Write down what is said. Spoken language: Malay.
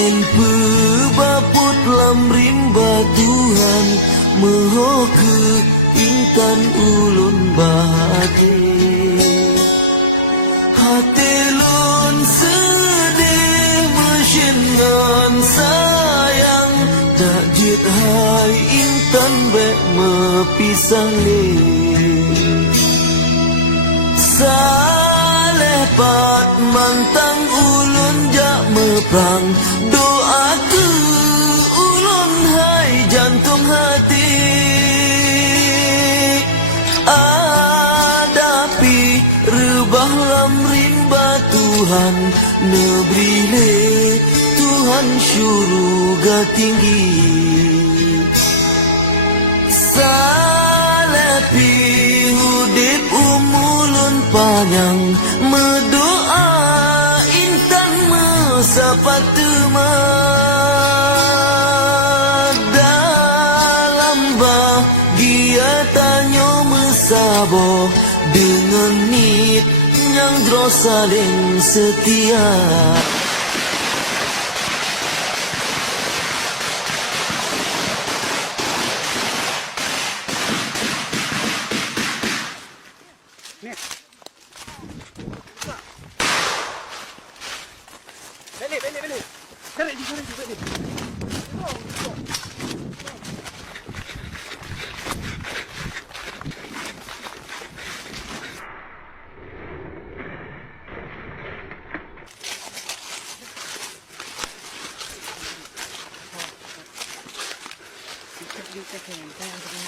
ingin berbaput lam rimba Tuhan Meho ke intan ulun bahati Hati lun sedih mesingan sayang Tak jit hai intan bek mepisang ni Saleh pat mantang ulun jak meprang Doa ke ulun hai jantung hati Adapi rebah lam rimba Tuhan Nebrile Tuhan syurga tinggi Salepi hudip umulun panjang Mendoa intan mesapat teman Dalam bahagia tanyo mesabo Dengan nit yang terus saling setia Balik. Cari di. Kita